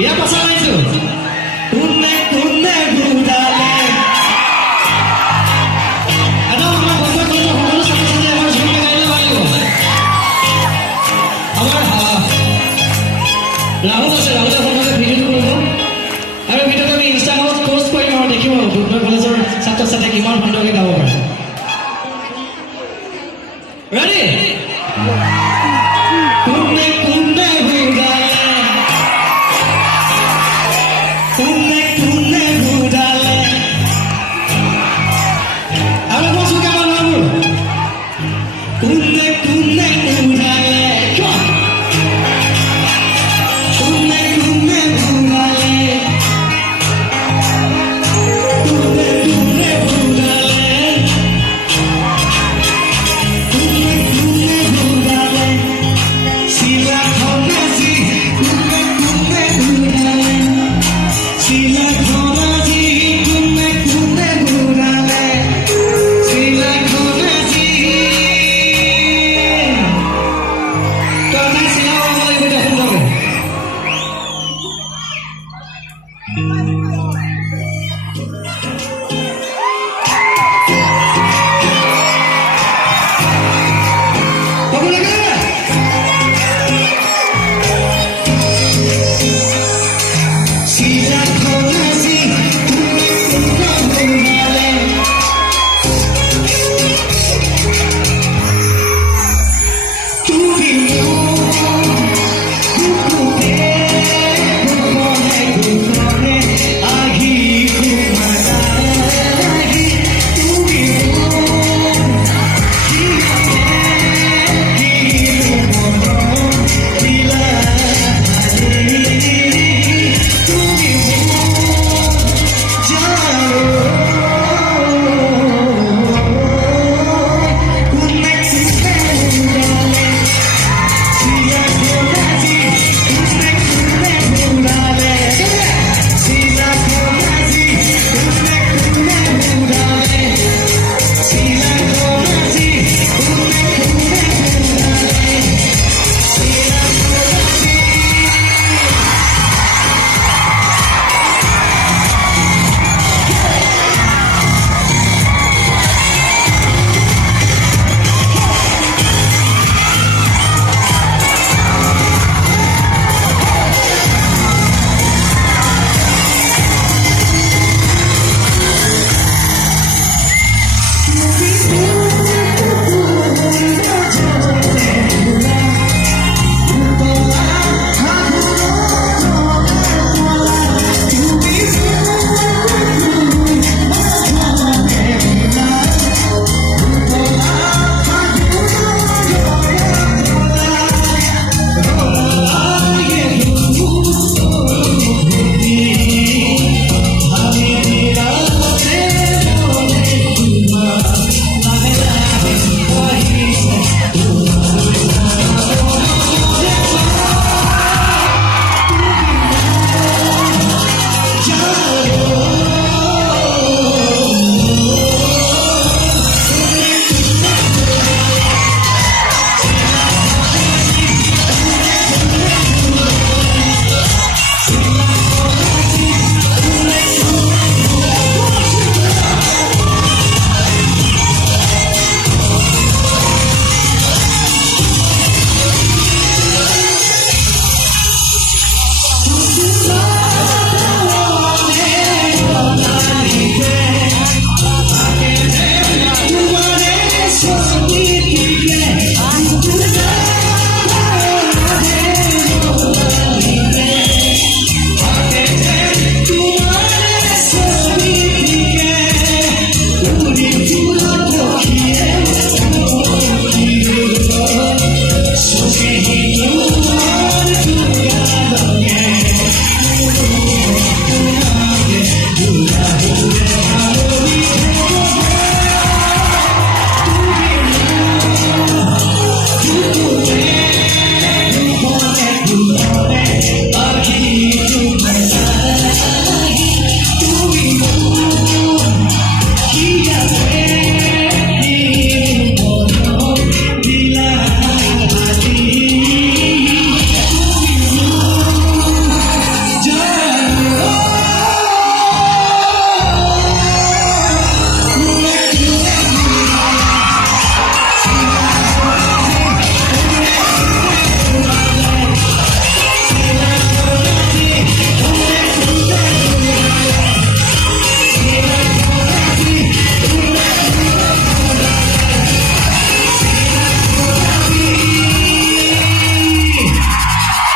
ইয়াৰ পাছৰ লাইনটো কোনে কোনে বুজালে এটা আমাৰ বন্ধু সকলো ছাত্ৰ-ছাত্ৰী আমাৰ জোৰকে গাইলে ভাল লাগিব আমাৰ ৰাহুল আছে ৰাহুলে সোনকালে ভিডিঅ'টো কৰিব আৰু ভিডিঅ'টো আমি ইনষ্টাগ্ৰামত পষ্ট কৰিম আৰু দেখিব দুধনৈ কলেজৰ ছাত্ৰ-ছাত্ৰীয়ে কিমান সুন্দৰকৈ গাব পাৰে ৰেডি কোনে কোনে বুজালে কোনে কোনে বুজালে আৰু বসুকে বনাবোৰ কোনে কোনে বুজালে কোনে কোনে বুজালে কোনে কোনে বুজালে কোনে কোনে বুজালে শিলা খনাজি কোনে কোনে বুজালে শিলা খনাজি কোনে কোনে বুজালে শিলা খনাজি তই শিলা